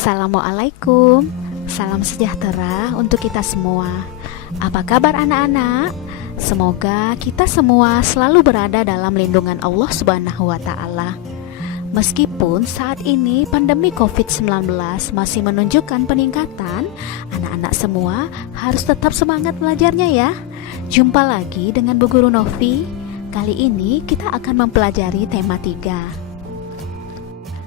Assalamualaikum, salam sejahtera untuk kita semua. Apa kabar anak-anak? Semoga kita semua selalu berada dalam lindungan Allah Subhanahu wa Ta'ala. Meskipun saat ini pandemi COVID-19 masih menunjukkan peningkatan, anak-anak semua harus tetap semangat belajarnya ya. Jumpa lagi dengan Bu Guru Novi. Kali ini kita akan mempelajari tema 3.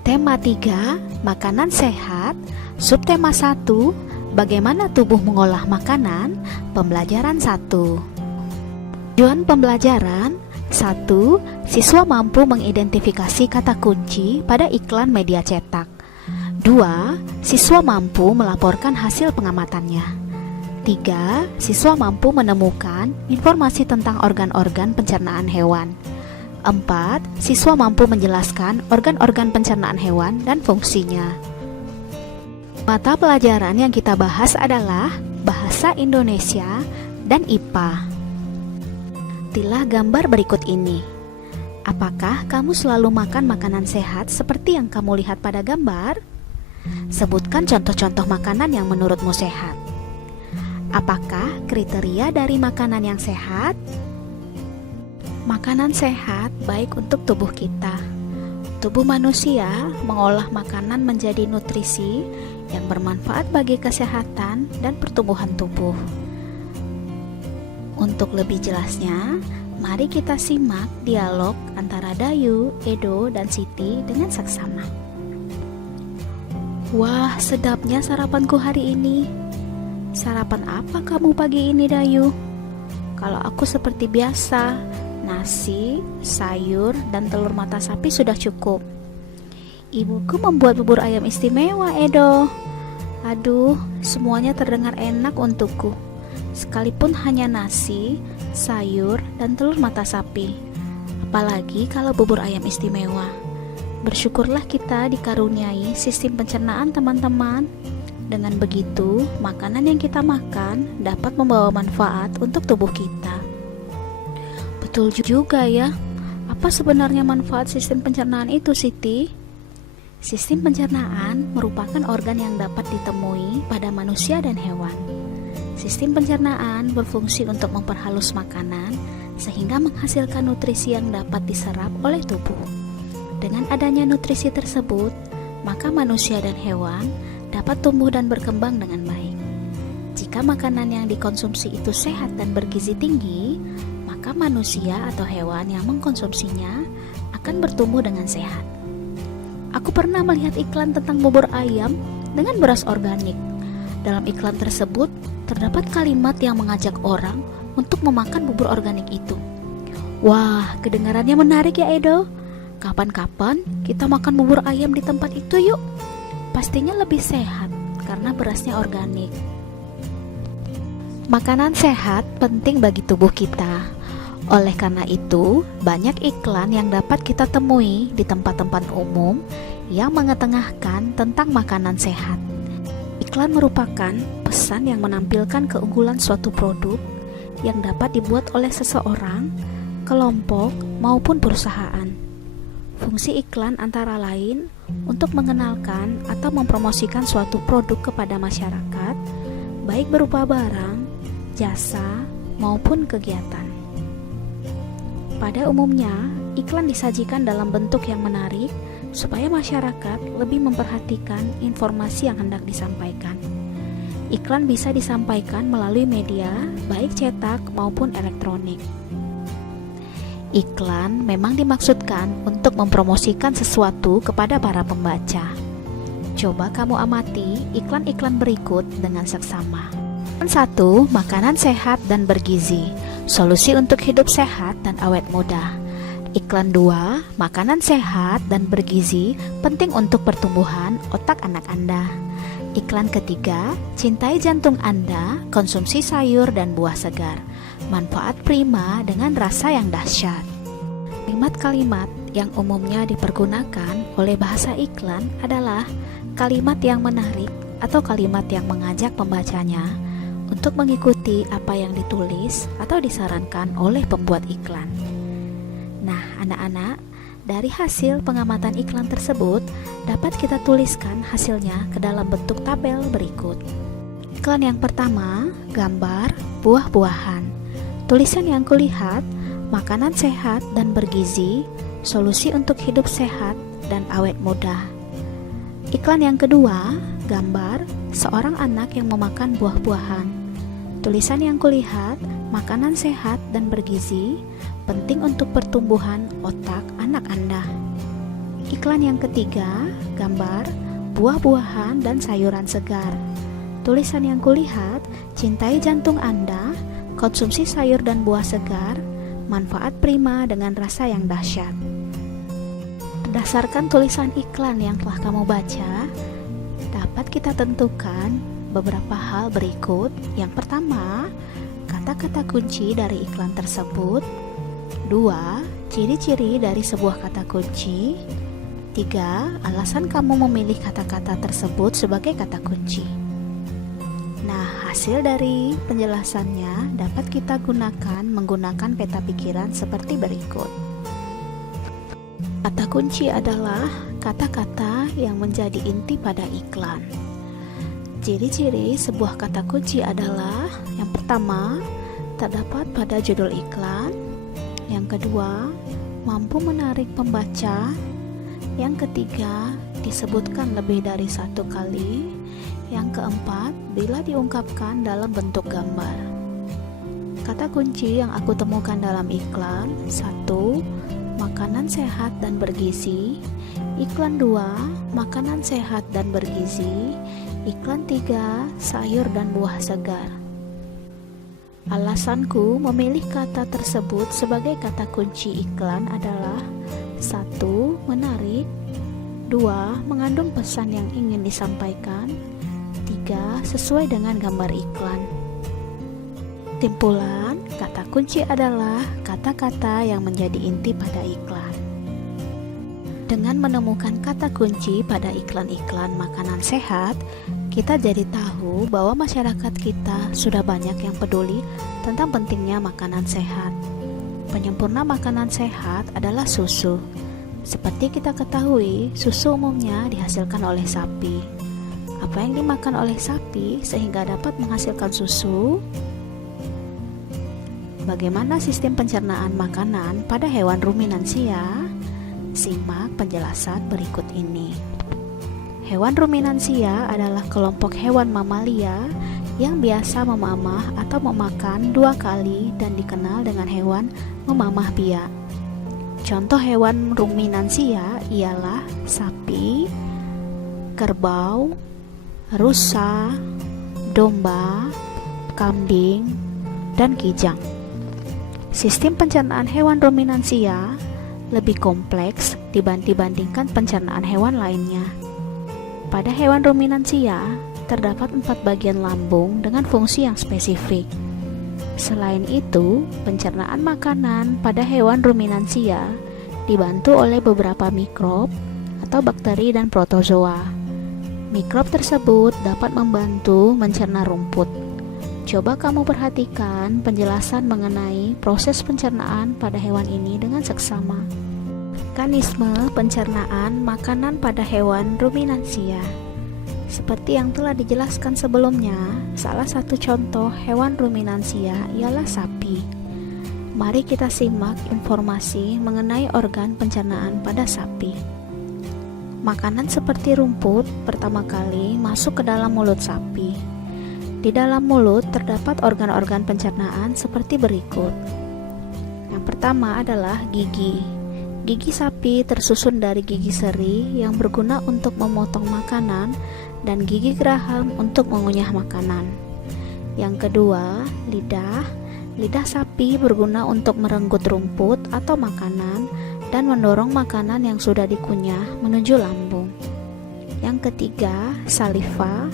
Tema 3, makanan sehat. Subtema 1, bagaimana tubuh mengolah makanan. Pembelajaran 1. Tujuan pembelajaran 1. Siswa mampu mengidentifikasi kata kunci pada iklan media cetak. 2. Siswa mampu melaporkan hasil pengamatannya. 3. Siswa mampu menemukan informasi tentang organ-organ pencernaan hewan. 4. Siswa mampu menjelaskan organ-organ pencernaan hewan dan fungsinya. Mata pelajaran yang kita bahas adalah Bahasa Indonesia dan IPA. Tilah gambar berikut ini. Apakah kamu selalu makan makanan sehat seperti yang kamu lihat pada gambar? Sebutkan contoh-contoh makanan yang menurutmu sehat. Apakah kriteria dari makanan yang sehat? Makanan sehat baik untuk tubuh kita. Tubuh manusia mengolah makanan menjadi nutrisi yang bermanfaat bagi kesehatan dan pertumbuhan tubuh. Untuk lebih jelasnya, mari kita simak dialog antara Dayu, Edo, dan Siti dengan seksama. Wah, sedapnya sarapanku hari ini. Sarapan apa kamu pagi ini, Dayu? Kalau aku seperti biasa, nasi, sayur, dan telur mata sapi sudah cukup. Ibuku membuat bubur ayam istimewa, Edo. Aduh, semuanya terdengar enak untukku. Sekalipun hanya nasi, sayur, dan telur mata sapi. Apalagi kalau bubur ayam istimewa. Bersyukurlah kita dikaruniai sistem pencernaan, teman-teman. Dengan begitu, makanan yang kita makan dapat membawa manfaat untuk tubuh kita. Betul juga ya. Apa sebenarnya manfaat sistem pencernaan itu, Siti? Sistem pencernaan merupakan organ yang dapat ditemui pada manusia dan hewan. Sistem pencernaan berfungsi untuk memperhalus makanan sehingga menghasilkan nutrisi yang dapat diserap oleh tubuh. Dengan adanya nutrisi tersebut, maka manusia dan hewan dapat tumbuh dan berkembang dengan baik. Jika makanan yang dikonsumsi itu sehat dan bergizi tinggi, maka manusia atau hewan yang mengkonsumsinya akan bertumbuh dengan sehat. Aku pernah melihat iklan tentang bubur ayam dengan beras organik. Dalam iklan tersebut, terdapat kalimat yang mengajak orang untuk memakan bubur organik itu. Wah, kedengarannya menarik ya, Edo. Kapan-kapan kita makan bubur ayam di tempat itu yuk. Pastinya lebih sehat karena berasnya organik. Makanan sehat penting bagi tubuh kita. Oleh karena itu, banyak iklan yang dapat kita temui di tempat-tempat umum yang mengetengahkan tentang makanan sehat. Iklan merupakan pesan yang menampilkan keunggulan suatu produk yang dapat dibuat oleh seseorang, kelompok, maupun perusahaan. Fungsi iklan antara lain untuk mengenalkan atau mempromosikan suatu produk kepada masyarakat, baik berupa barang, jasa, maupun kegiatan. Pada umumnya, iklan disajikan dalam bentuk yang menarik supaya masyarakat lebih memperhatikan informasi yang hendak disampaikan. Iklan bisa disampaikan melalui media, baik cetak maupun elektronik. Iklan memang dimaksudkan untuk mempromosikan sesuatu kepada para pembaca. Coba kamu amati iklan-iklan berikut dengan seksama. 1. Makanan sehat dan bergizi. Solusi untuk hidup sehat dan awet muda. Iklan 2, makanan sehat dan bergizi penting untuk pertumbuhan otak anak Anda. Iklan ketiga, cintai jantung Anda, konsumsi sayur dan buah segar. Manfaat prima dengan rasa yang dahsyat. Kalimat-kalimat yang umumnya dipergunakan oleh bahasa iklan adalah kalimat yang menarik atau kalimat yang mengajak pembacanya untuk mengikuti apa yang ditulis atau disarankan oleh pembuat iklan. Nah, anak-anak, Dari hasil pengamatan iklan tersebut, dapat kita tuliskan hasilnya ke dalam bentuk tabel berikut. Iklan yang pertama, gambar buah-buahan. Tulisan yang kulihat, makanan sehat dan bergizi, solusi untuk hidup sehat dan awet muda. Iklan yang kedua, gambar seorang anak yang memakan buah-buahan. Tulisan yang kulihat, makanan sehat dan bergizi, penting untuk pertumbuhan otak anak Anda. Iklan yang ketiga, gambar buah-buahan dan sayuran segar. Tulisan yang kulihat, cintai jantung Anda, konsumsi sayur dan buah segar, manfaat prima dengan rasa yang dahsyat. Berdasarkan tulisan iklan yang telah kamu baca, dapat kita tentukan beberapa hal berikut. Yang pertama, kata-kata kunci dari iklan tersebut. 2. Ciri-ciri dari sebuah kata kunci. 3. Alasan kamu memilih kata-kata tersebut sebagai kata kunci. Nah, hasil dari penjelasannya dapat kita gunakan menggunakan peta pikiran seperti berikut. Kata kunci adalah kata-kata yang menjadi inti pada iklan. Ciri-ciri sebuah kata kunci adalah: yang pertama, terdapat pada judul iklan. Yang kedua, mampu menarik pembaca. Yang ketiga, disebutkan lebih dari satu kali. Yang keempat, bila diungkapkan dalam bentuk gambar. Kata kunci yang aku temukan dalam iklan: 1. Makanan sehat dan bergizi. Iklan 2, makanan sehat dan bergizi. Iklan 3, sayur dan buah segar. Alasanku memilih kata tersebut sebagai kata kunci iklan adalah: 1. Menarik. 2. Mengandung pesan yang ingin disampaikan. 3. Sesuai dengan gambar iklan. Kesimpulan, kata kunci adalah kata-kata yang menjadi inti pada iklan. Dengan menemukan kata kunci pada iklan-iklan makanan sehat, kita jadi tahu bahwa masyarakat kita sudah banyak yang peduli tentang pentingnya makanan sehat. Penyempurna makanan sehat adalah susu. Seperti kita ketahui, susu umumnya dihasilkan oleh sapi. Apa yang dimakan oleh sapi sehingga dapat menghasilkan susu? Bagaimana sistem pencernaan makanan pada hewan ruminansia? Simak penjelasan berikut ini. Hewan ruminansia adalah kelompok hewan mamalia yang biasa memamah atau memakan 2 kali dan dikenal dengan hewan memamah biak. Contoh hewan ruminansia ialah sapi, kerbau, rusa, domba, kambing, dan kijang. Sistem pencernaan hewan ruminansia lebih kompleks dibandingkan pencernaan hewan lainnya. Pada hewan ruminansia, terdapat 4 bagian lambung dengan fungsi yang spesifik. Selain itu, pencernaan makanan pada hewan ruminansia dibantu oleh beberapa mikrob atau bakteri dan protozoa. Mikrob tersebut dapat membantu mencerna rumput. Coba kamu perhatikan penjelasan mengenai proses pencernaan pada hewan ini dengan seksama. Mekanisme pencernaan makanan pada hewan ruminansia. Seperti yang telah dijelaskan sebelumnya, salah satu contoh hewan ruminansia ialah sapi. Mari kita simak informasi mengenai organ pencernaan pada sapi. Makanan seperti rumput pertama kali masuk ke dalam mulut sapi. Di dalam mulut terdapat organ-organ pencernaan seperti berikut. Yang pertama adalah gigi. Gigi sapi tersusun dari gigi seri yang berguna untuk memotong makanan dan gigi geraham untuk mengunyah makanan. Yang kedua, lidah. Lidah sapi berguna untuk merenggut rumput atau makanan dan mendorong makanan yang sudah dikunyah menuju lambung. Yang ketiga, saliva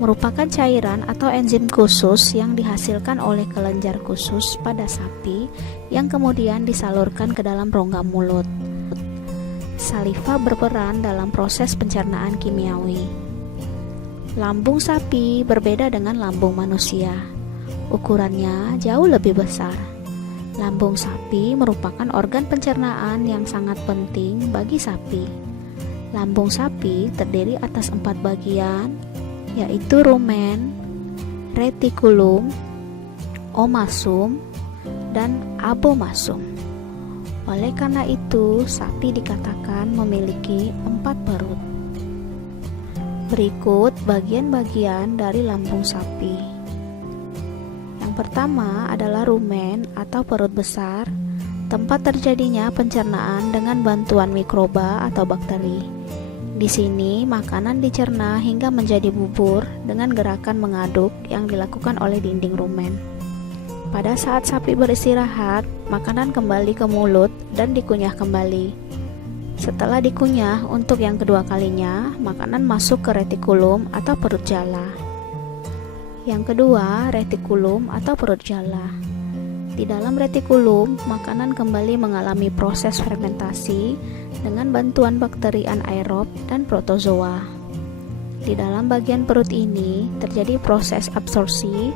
merupakan cairan atau enzim khusus yang dihasilkan oleh kelenjar khusus pada sapi yang kemudian disalurkan ke dalam rongga mulut. Saliva berperan dalam proses pencernaan kimiawi. Lambung sapi berbeda dengan lambung manusia. Ukurannya jauh lebih besar. Lambung sapi merupakan organ pencernaan yang sangat penting bagi sapi. Lambung sapi terdiri atas 4 bagian, yaitu rumen, retikulum, omasum, dan abomasum. Oleh karena itu, sapi dikatakan memiliki 4 perut. Berikut bagian-bagian dari lambung sapi. Yang pertama adalah rumen atau perut besar, tempat terjadinya pencernaan dengan bantuan mikroba atau bakteri. Di sini makanan dicerna hingga menjadi bubur dengan gerakan mengaduk yang dilakukan oleh dinding rumen. Pada saat sapi beristirahat, makanan kembali ke mulut dan dikunyah kembali. Setelah dikunyah untuk yang kedua kalinya, makanan masuk ke retikulum atau perut jala. Yang kedua, retikulum atau perut jala. Di dalam retikulum, makanan kembali mengalami proses fermentasi dengan bantuan bakteri anaerob dan protozoa. Di dalam bagian perut ini terjadi proses absorpsi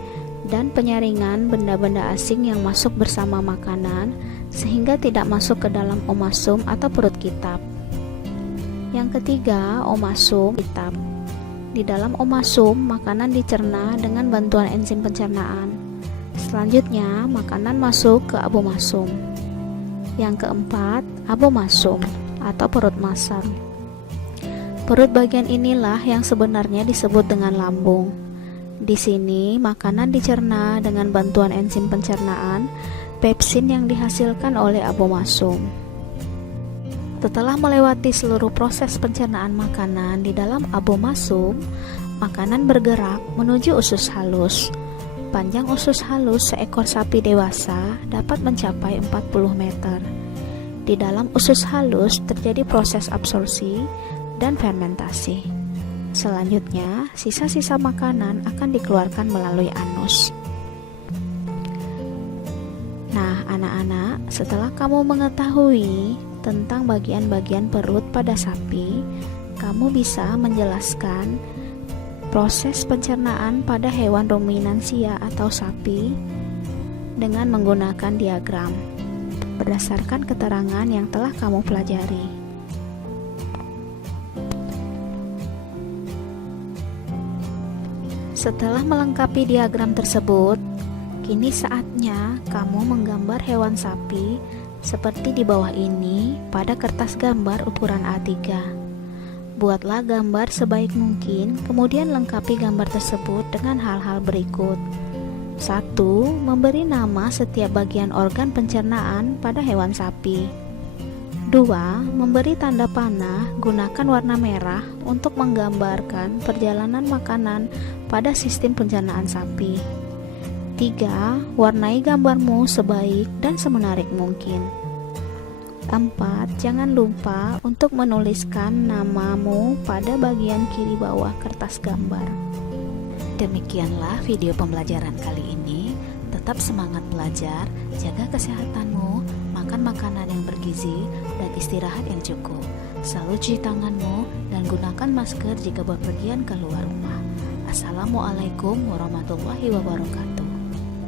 dan penyaringan benda-benda asing yang masuk bersama makanan sehingga tidak masuk ke dalam omasum atau perut kitab. Yang ketiga, omasum kitab. Di dalam omasum, makanan dicerna dengan bantuan enzim pencernaan. Selanjutnya, makanan masuk ke abomasum. Yang keempat, abomasum atau perut masam. Perut bagian inilah yang sebenarnya disebut dengan lambung. Di sini, makanan dicerna dengan bantuan enzim pencernaan, pepsin yang dihasilkan oleh abomasum. Setelah melewati seluruh proses pencernaan makanan di dalam abomasum, makanan bergerak menuju usus halus. Panjang usus halus seekor sapi dewasa dapat mencapai 40 meter. Di dalam usus halus terjadi proses absorpsi dan fermentasi. Selanjutnya, sisa-sisa makanan akan dikeluarkan melalui anus. Nah, anak-anak, setelah kamu mengetahui tentang bagian-bagian perut pada sapi, kamu bisa menjelaskan proses pencernaan pada hewan ruminansia atau sapi dengan menggunakan diagram berdasarkan keterangan yang telah kamu pelajari. Setelah melengkapi diagram tersebut, kini saatnya kamu menggambar hewan sapi seperti di bawah ini pada kertas gambar ukuran A3. Buatlah gambar sebaik mungkin, kemudian lengkapi gambar tersebut dengan hal-hal berikut. 1. Memberi nama setiap bagian organ pencernaan pada hewan sapi. 2. Memberi tanda panah, gunakan warna merah untuk menggambarkan perjalanan makanan pada sistem pencernaan sapi. 3. Warnai gambarmu sebaik dan semenarik mungkin. 4. Jangan lupa untuk menuliskan namamu pada bagian kiri bawah kertas gambar. Demikianlah video pembelajaran kali ini. Tetap semangat belajar, jaga kesehatanmu, makan makanan yang bergizi, dan istirahat yang cukup. Selalu cuci tanganmu dan gunakan masker jika bepergian keluar rumah. Assalamualaikum warahmatullahi wabarakatuh.